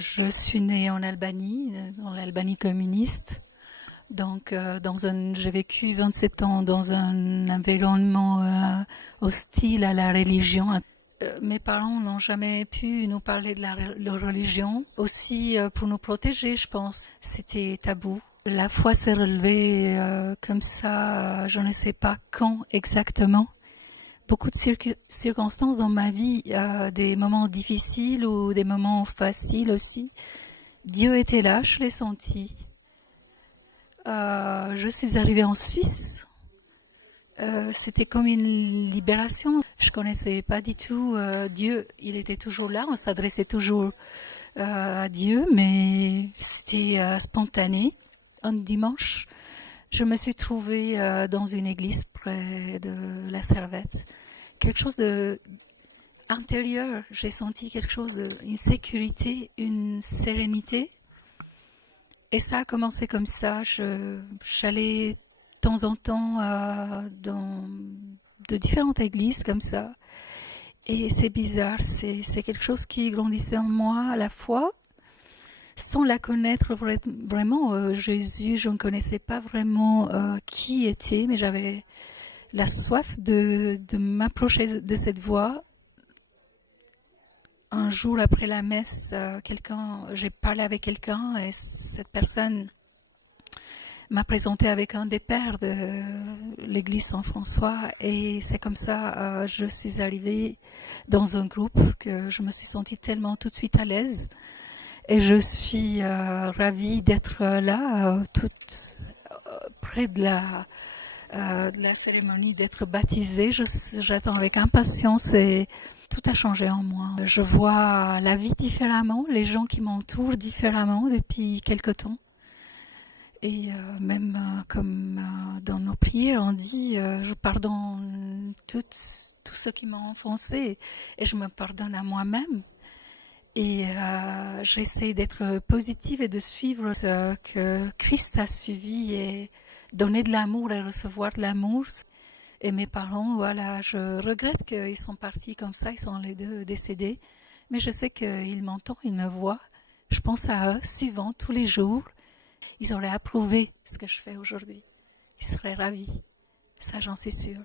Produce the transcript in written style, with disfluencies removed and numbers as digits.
Je suis née en Albanie, dans l'Albanie communiste. Donc, j'ai vécu 27 ans dans un environnement hostile à la religion. Mes parents n'ont jamais pu nous parler de la religion. Aussi, pour nous protéger, je pense, c'était tabou. La foi s'est relevée comme ça, je ne sais pas quand exactement. Beaucoup de circonstances dans ma vie, des moments difficiles ou des moments faciles aussi. Dieu était là, je l'ai senti. Je suis arrivée en Suisse. C'était comme une libération. Je connaissais pas du tout Dieu. Il était toujours là. On s'adressait toujours à Dieu, mais c'était spontané. Un dimanche, je me suis trouvée dans une église près de la Servette. Quelque chose de intérieur. J'ai senti quelque chose une sécurité, une sérénité. Et ça a commencé comme ça. J'allais de temps en temps dans de différentes églises comme ça. Et c'est bizarre, c'est quelque chose qui grandissait en moi à la fois, sans la connaître vraiment. Jésus, je ne connaissais pas vraiment qui était, mais j'avais la soif de m'approcher de cette voix. Un jour après la messe, j'ai parlé avec quelqu'un et cette personne m'a présenté avec un des pères de l'église Saint-François et c'est comme ça je suis arrivée dans un groupe que je me suis sentie tellement tout de suite à l'aise et je suis ravie d'être là toute près de la cérémonie d'être baptisée. J'attends avec impatience et tout a changé en moi. Je vois la vie différemment, les gens qui m'entourent différemment depuis quelque temps. Et même comme dans nos prières, on dit je pardonne tout ce qui m'a offensé et je me pardonne à moi-même. Et j'essaie d'être positive et de suivre ce que Christ a suivi et donner de l'amour et recevoir de l'amour. Et mes parents, voilà, je regrette qu'ils sont partis comme ça, ils sont les deux décédés. Mais je sais qu'ils m'entendent, ils me voient. Je pense à eux souvent, tous les jours. Ils auraient approuvé ce que je fais aujourd'hui. Ils seraient ravis. Ça, j'en suis sûre.